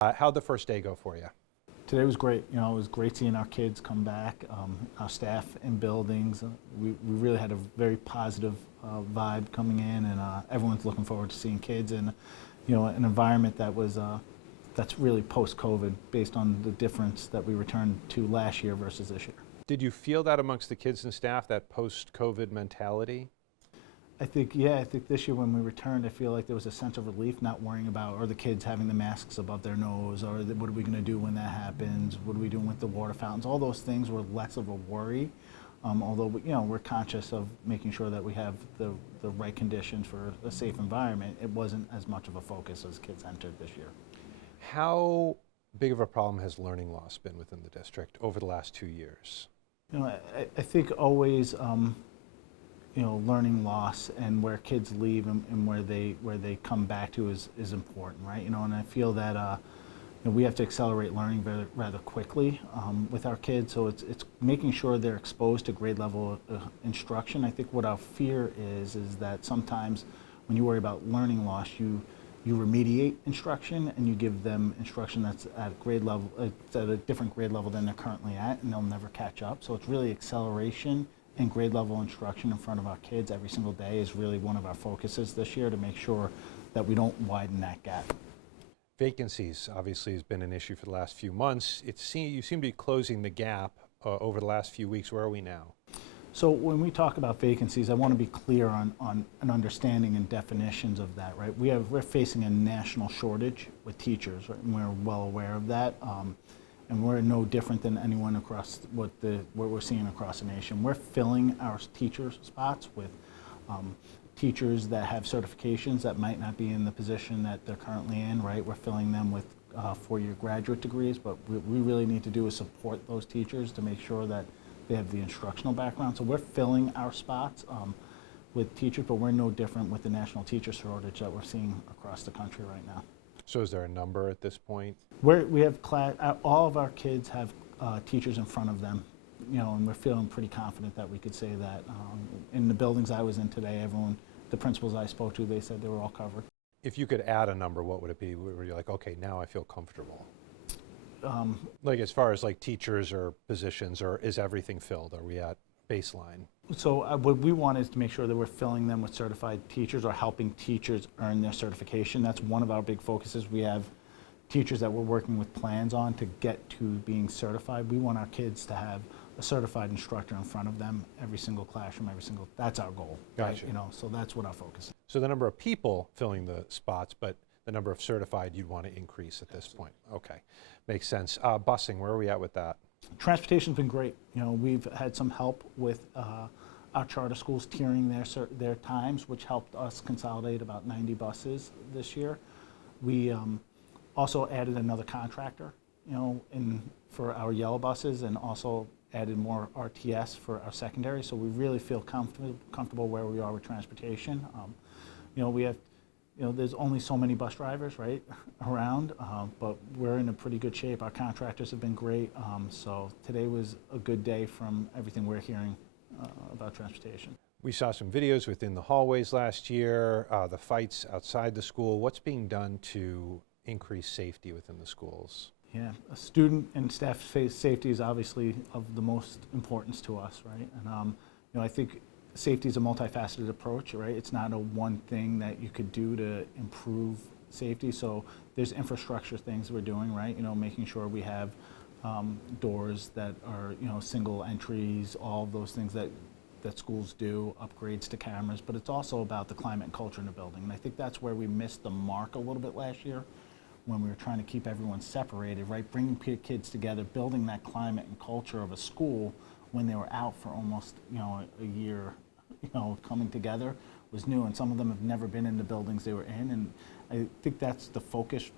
How'd the first day go for you? Today was great. It was great seeing our kids come back, our staff in buildings. We really had a very positive vibe coming in, and everyone's looking forward to seeing kids in, an environment that was that's really post-COVID, based on the difference that we returned to last year versus this year. Did you feel that amongst the kids and staff, that post-COVID mentality? I think this year when we returned, I feel like there was a sense of relief, not worrying about, or the kids having the masks above their nose, or what are we going to do when that happens, what are we doing with the water fountains. All those things were less of a worry, although we're conscious of making sure that we have the right conditions for a safe environment. It wasn't as much of a focus as kids entered this year. How big of a problem has learning loss been within the district over the last 2 years? I think always learning loss and where kids leave and where they come back to is important, right? And I feel that we have to accelerate learning rather quickly with our kids. So it's making sure they're exposed to grade level instruction. I think what our fear is that sometimes when you worry about learning loss, you remediate instruction and you give them instruction that's at grade level, it's at a different grade level than they're currently at, and they'll never catch up. So it's really acceleration and grade level instruction in front of our kids every single day is really one of our focuses this year, to make sure that we don't widen that gap. Vacancies obviously has been an issue for the last few months. You seem to be closing the gap over the last few weeks. Where are we now? So when we talk about vacancies, I want to be clear on an understanding and definitions of that, right? We're facing a national shortage with teachers, right? And we're well aware of that. And we're no different than anyone across what we're seeing across the nation. We're filling our teacher spots with teachers that have certifications that might not be in the position that they're currently in, right? We're filling them with 4-year graduate degrees, but we really need to do is support those teachers to make sure that they have the instructional background. So we're filling our spots with teachers, but we're no different with the national teacher shortage that we're seeing across the country right now. So is there a number at this point? We have all of our kids have teachers in front of them, and we're feeling pretty confident that we could say that. In the buildings I was in today, the principals I spoke to, they said they were all covered. If you could add a number, what would it be? Were you like, okay, now I feel comfortable? Like as far as like teachers or positions, or is everything filled? Are we at baseline? So what we want is to make sure that we're filling them with certified teachers or helping teachers earn their certification. That's one of our big focuses. We have teachers that we're working with plans on to get to being certified. We want our kids to have a certified instructor in front of them every single classroom, that's our goal. Gotcha. Right? So that's what our focus is. So the number of people filling the spots, but the number of certified you'd want to increase at this point. Okay, makes sense. Busing, where are we at with that? Transportation's been great. We've had some help with our charter schools tiering their times, which helped us consolidate about 90 buses this year. We also added another contractor, for our yellow buses, and also added more RTS for our secondary. So we really feel comfortable where we are with transportation. We have, there's only so many bus drivers, right, around, but we're in a pretty good shape. Our contractors have been great. So today was a good day from everything we're hearing about transportation. We saw some videos within the hallways last year, the fights outside the school. What's being done to increase safety within the schools? Yeah, student and staff safety is obviously of the most importance to us, right? And I think safety is a multifaceted approach, right? It's not a one thing that you could do to improve safety. So there's infrastructure things we're doing, right? Making sure we have doors that are, single entries, all of those things that schools do, upgrades to cameras, but it's also about the climate and culture in the building. And I think that's where we missed the mark a little bit last year, when we were trying to keep everyone separated, right? Bringing kids together, building that climate and culture of a school when they were out for almost, a year, coming together was new, and some of them have never been in the buildings they were in, and I think that's the focus.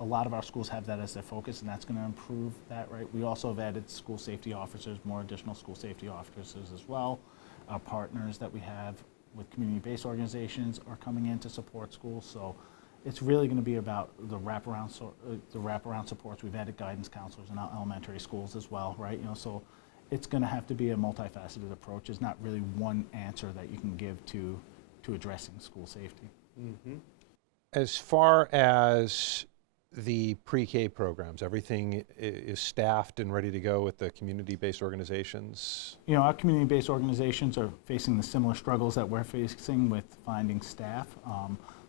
A lot of our schools have that as their focus, and that's going to improve that, right? We also have added school safety officers, more additional school safety officers as well. Our partners that we have with community-based organizations are coming in to support schools, so it's really going to be about the wraparound supports. We've added guidance counselors in our elementary schools as well, right? So it's going to have to be a multifaceted approach. There's not really one answer that you can give to addressing school safety. Mm-hmm. As far as the pre-K programs, everything is staffed and ready to go with the community-based organizations? You know, our community-based organizations are facing the similar struggles that we're facing with finding staff.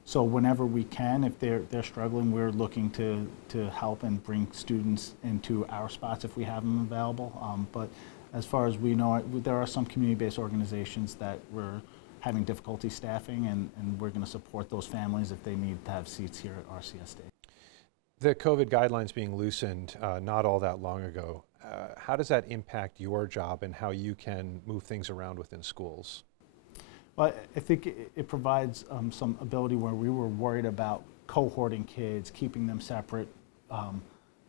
So whenever we can, if they're struggling, we're looking to help and bring students into our spots if we have them available. But as far as we know, there are some community-based organizations that we're having difficulty staffing, and we're going to support those families if they need to have seats here at RCSD. The COVID guidelines being loosened not all that long ago, how does that impact your job and how you can move things around within schools? Well, I think it provides some ability where we were worried about cohorting kids, keeping them separate,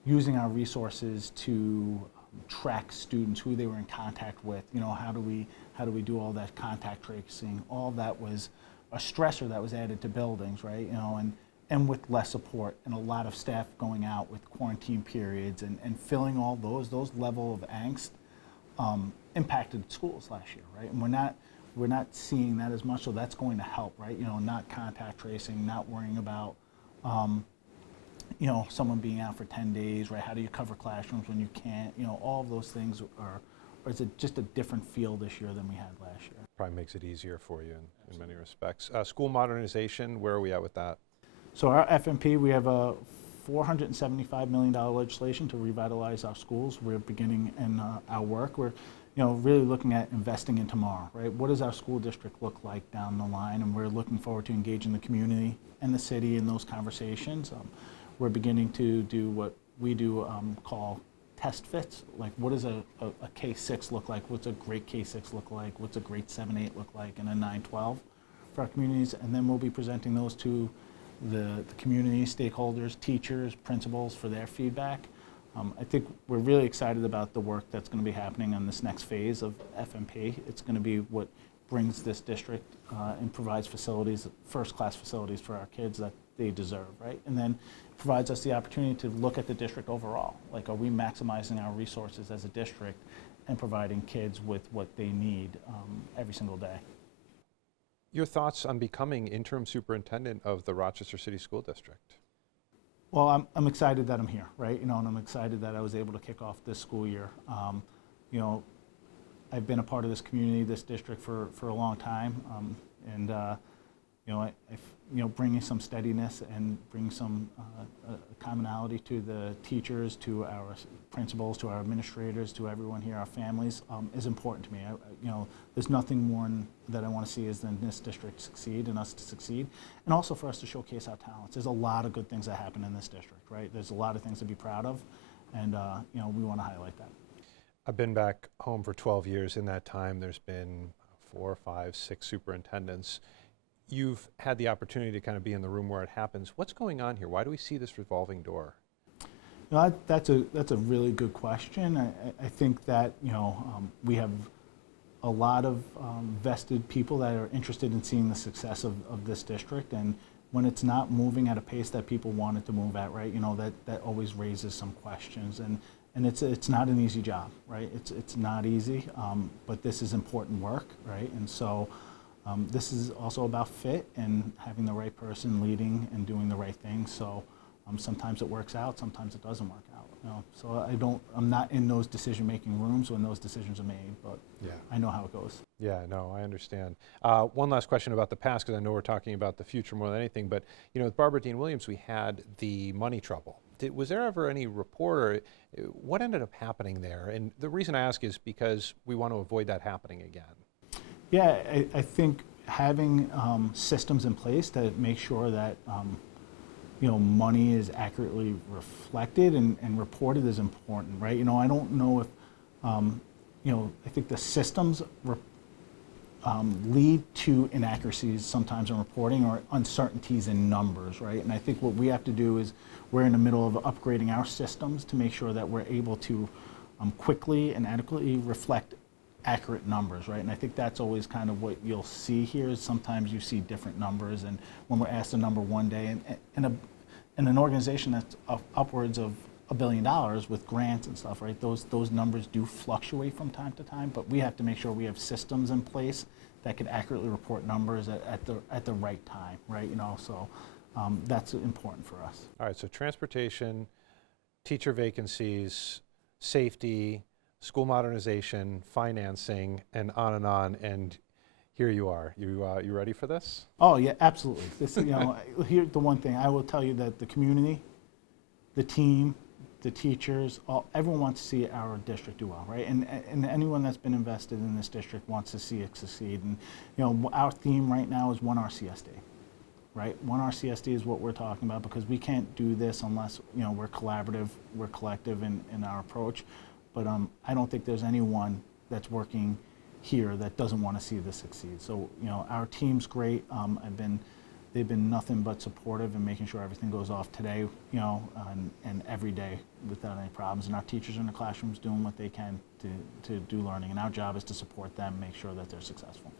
using our resources to track students, who they were in contact with. You know, how do we do all that contact tracing? All that was a stressor that was added to buildings, right? You know, and with less support and a lot of staff going out with quarantine periods and filling all those level of angst impacted schools last year, right? And we're not seeing that as much, so that's going to help, right? You know, not contact tracing, not worrying about, you know, someone being out for 10 days, right? How do you cover classrooms when you can't? You know, all of those things are it's just a different feel this year than we had last year. Probably makes it easier for you in many respects. School modernization, where are we at with that? So our FMP, we have a $475 million legislation to revitalize our schools. We're beginning in our work. We're, you know, really looking at investing in tomorrow, right? What does our school district look like down the line? And we're looking forward to engaging the community and the city in those conversations. We're beginning to do what we do call test fits. Like, what does a K-6 look like? What's a great K-6 look like? What's a great 7-8 look like? And a 9-12 for our communities. And then we'll be presenting those to the community, stakeholders, teachers, principals for their feedback. I think we're really excited about the work that's going to be happening on this next phase of FMP. It's going to be what brings this district and provides facilities, first-class facilities for our kids that they deserve, right? And then provides us the opportunity to look at the district overall. Like, are we maximizing our resources as a district and providing kids with what they need every single day? Your thoughts on becoming interim superintendent of the Rochester City School District? Well, I'm excited that I'm here, right? You know, and I'm excited that I was able to kick off this school year. You know, I've been a part of this community, this district for a long time, and you know, you know, bringing some steadiness and bringing some commonality to the teachers, to our principals, to our administrators, to everyone here, our families, is important to me. You know, there's nothing more that I want to see is than this district succeed and us to succeed, and also for us to showcase our talents. There's a lot of good things that happen in this district, right? There's a lot of things to be proud of, and you know, we want to highlight that. I've been back home for 12 years. In that time, there's been 4, 5, 6 superintendents. You've had the opportunity to kind of be in the room where it happens. What's going on here? Why do we see this revolving door? You know, that's a really good question. I think that, you know, we have a lot of vested people that are interested in seeing the success of this district, and when it's not moving at a pace that people want it to move at, right? You know, that always raises some questions, and it's not an easy job, right? It's not easy, but this is important work, right? And so this is also about fit and having the right person leading and doing the right thing. So sometimes it works out, sometimes it doesn't work out. You know? So I'm not in those decision-making rooms when those decisions are made, but yeah, I know how it goes. Yeah, no, I understand. One last question about the past, because I know we're talking about the future more than anything, but you know, with Barbara Dean Williams, we had the money trouble. Was there ever any report, or what ended up happening there? And the reason I ask is because we want to avoid that happening again. Yeah, I think having systems in place to make sure that you know, money is accurately reflected and reported is important, right? You know, I don't know if you know, I think the systems lead to inaccuracies sometimes in reporting or uncertainties in numbers, right? And I think what we have to do is we're in the middle of upgrading our systems to make sure that we're able to quickly and adequately reflect accurate numbers, right? And I think that's always kind of what you'll see here is sometimes you see different numbers, and when we're asked a number one day, and in an organization that's upwards of $1 billion with grants and stuff, right? Those numbers do fluctuate from time to time, but we have to make sure we have systems in place that can accurately report numbers at the right time, right? You know, so That's important for us. All right, so transportation, teacher vacancies, safety, school modernization, financing, and on, and here you are. You ready for this? Oh yeah, absolutely. This, here's the one thing I will tell you, that the community, the team, the teachers, everyone wants to see our district do well, right? And anyone that's been invested in this district wants to see it succeed. And our theme right now is one RCSD, right? One RCSD is what we're talking about, because we can't do this unless we're collaborative, we're collective in our approach. But I don't think there's anyone that's working here that doesn't want to see this succeed. So our team's great. They've been nothing but supportive in making sure everything goes off today, and every day without any problems. And our teachers in the classrooms doing what they can to do learning. And our job is to support them, make sure that they're successful.